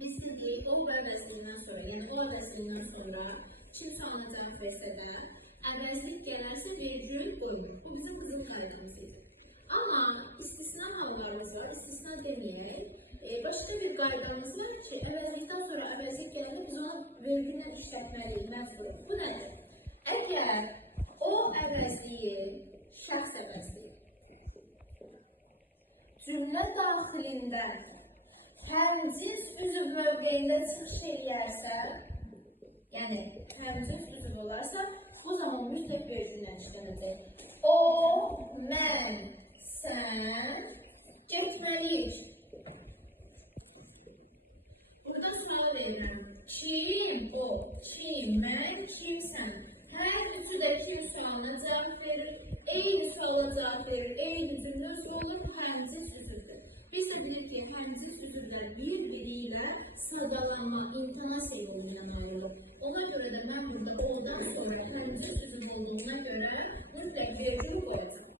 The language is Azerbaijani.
Basically, o əvəzliyindən sonra, yəni o əvəzliyindən sonra kim salınacaq fəsədə əvəzlik gələrsə vergül qoyulur. Bu bizim qızıl qaydaımızdır. Amma istisna hallarımız var, istisna deməyək. Başqa bir qaydamız var ki, əvəzlikdən sonra əvəzlik gələrsə biz onu vergüllə işlətməliyik, məcburuq. Bu nədir? Əgər o əvəzliyi, şəxs əvəzliyi cümlə daxilində həmcins üzv mövqeyində çıxış eləyərsə, yəni həmcins üzv olarsa, bu zaman mütləq vergüllə işlənəcək. O, mən, sən getməliyik. Burada sual verirəm. Kim o? Kim? Mən? Kim sən? Hər üçü də kim sualına cavab verir, eyni suala cavab verir, eyni cümlə üzvü olur, bu həmcins üzvdür. Biz də bilir ki, həmcins üzvlər bir-biri ilə sadalanma, intonasiya yolu ilə ayrılır. Ona görə də mən burada o-dan sonra